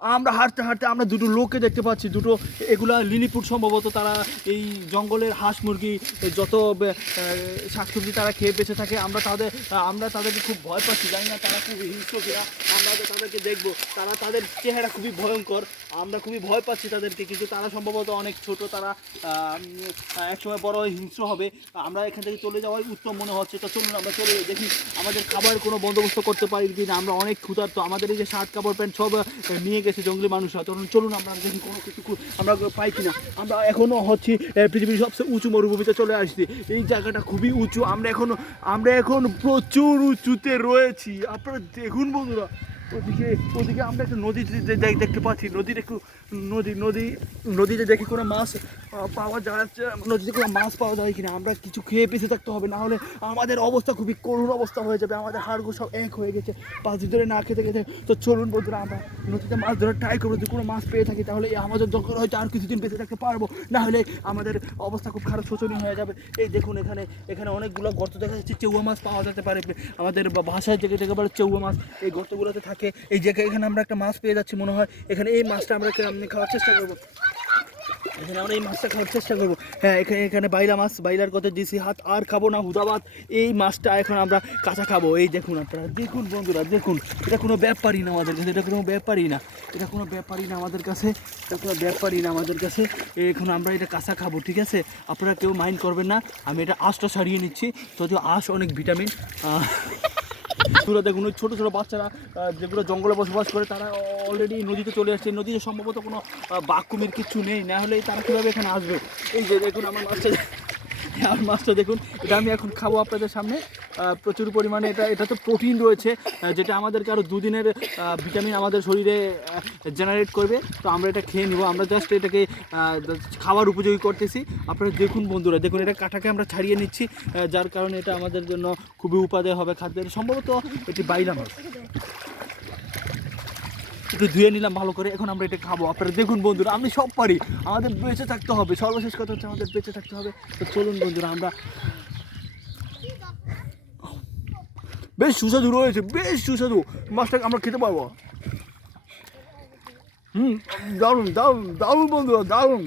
আমরা হাঁটতে হাঁটতে আমরা দুটো লোককে দেখতে পাচ্ছি। দুটো, এগুলা লিলিপুট সম্ভবত তারা এই জঙ্গলের হাঁস মুরগি, যত শাকসবজি তারা খেয়ে বেঁচে থাকে। আমরা তাদের, আমরা তাদেরকে খুব ভয় পাচ্ছি। জানি না তারা খুব হিংস্র কিনা। আমরা তাদেরকে দেখব। তারা তাদের চেহারা খুবই ভয়ঙ্কর। আমরা খুবই ভয় পাচ্ছি তাদেরকে। কিন্তু তারা সম্ভবত অনেক ছোট। তারা একসময় বড় হিংস্র হবে। আমরা এখান থেকে চলে যাওয়াই উত্তম মনে হচ্ছে। তো চলুন আমরা চলে যাই। দেখি আমাদের খাবার কোনো বন্দোবস্ত করতে পারি কি না আমরা অনেক ক্ষুধার্ত। আমাদের এই যে শার্ট, কাপড়, প্যান্ট সব নিয়ে গেছে জঙ্গলি মানুষরা, তখন চলুন আমরা দেখি কোনো কিছু আমরা পাই কিনা। আমরা এখনও হচ্ছি পৃথিবীর সবচেয়ে উঁচু মরুভূমিতে চলে আসছি। এই জায়গাটা খুবই উঁচু। আমরা এখনও আমরা এখন প্রচুর উঁচুতে রয়েছি। আপনারা দেখুন বন্ধুরা ওদিকে ওদিকে আমরা একটা নদী দেখতে পাচ্ছি, নদীর একটু নদী নদী নদীতে দেখি কোনো মাছ পাওয়া যাচ্ছে, নদীতে কোনো মাছ পাওয়া যায় কিনা, আমরা কিছু খেয়ে বেঁচে থাকতে হবে না হলে আমাদের অবস্থা খুবই করুণ অবস্থা হয়ে যাবে, আমাদের হাড়গো সব এক হয়ে গেছে, পাঁচ ধরে না খেতে খেতে। তো চলুন বন্ধুরা, আমরা নদীতে মাছ ধরার ট্রাই করব, যদি কোনো মাছ পেয়ে থাকি, তাহলে আমাদের যখন হয়তো আর কিছুদিন বেঁচে থাকতে পারব না হলে আমাদের অবস্থা খুব খারাপ শোচনীয় হয়ে যাবে। এই দেখুন এখানে এখানে অনেকগুলো গর্ত দেখা যাচ্ছে, চেউয়া মাছ পাওয়া যেতে পারে। আমাদের ভাষায় যেটা বলে চেউয়া মাছ, এই গর্তগুলোতে থাকে। এই জায়গায় এখানে আমরা একটা মাছ পেয়ে যাচ্ছি, মনে হয় এখানে এই মাছটা আমরা খাওয়ার চেষ্টা করব। এখানে আমরা এই মাছটা খাওয়ার চেষ্টা করব। হ্যাঁ এখানে এখানে বাইলা মাছ, বাইলার কথা দিছি, হাত আর খাব না, হুদাবাদ। এই মাছটা এখন আমরা কাঁচা খাব। এই দেখুন আপনারা, দেখুন বন্ধুরা, দেখুন। এটা কোনো ব্যাপারই না আমাদের কাছে, এটা কোনো ব্যাপারই না। এটা কোনো ব্যাপারই না আমাদের কাছে, এটা কোনো ব্যাপারই না আমাদের কাছে। এখন আমরা এটা কাঁচা খাব, ঠিক আছে? আপনারা কেউ মাইন্ড করবেন না, আমি এটা আঁশটা সারিয়ে নিচ্ছি। যদিও আঁশ অনেক ভিটামিন বন্ধুরা দেখুন, ওই ছোটো ছোটো বাচ্চারা যেগুলো জঙ্গলে বসবাস করে, তারা অলরেডি নদীতে চলে আসছে। নদীতে সম্ভবত কোনো বাকুমির কিছু নেই। না হলে তারা কীভাবে এখানে আসবে? এই যে দেখুন, আমার মাছটা আমার মাছটা দেখুন, এটা আমি এখন খাব আপনাদের সামনে। প্রচুর পরিমাণে এটা এটা তো প্রোটিন রয়েছে যেটা আমাদেরকে আরও দুদিনের ভিটামিন আমাদের শরীরে জেনারেট করবে। তো আমরা এটা খেয়ে নিব। আমরা জাস্ট এটাকে খাওয়ার উপযোগী করতেছি। আপনারা দেখুন বন্ধুরা, দেখুন এটা কাটাকে আমরা ছাড়িয়ে নিচ্ছি যার কারণে এটা আমাদের জন্য খুবই উপাদেয় হবে খাদ্যের। সম্ভবত এটি বাইলা মাছ একটু ধুয়ে নিলাম ভালো করে, এখন আমরা এটা খাব। আপনারা দেখুন বন্ধুরা আমি সব পারি। আমাদের বেঁচে থাকতে হবে। সর্বশেষ কথা হচ্ছে আমাদের বেঁচে থাকতে হবে। তো চলুন বন্ধুরা, আমরা বেশ সুস্বাদু রয়েছে, বেশ সুস্বাদু। মাছটাকে আমরা খেতে পারব। হুম, দারুণ দারুণ দারুণ বন্ধুরা, দারুণ।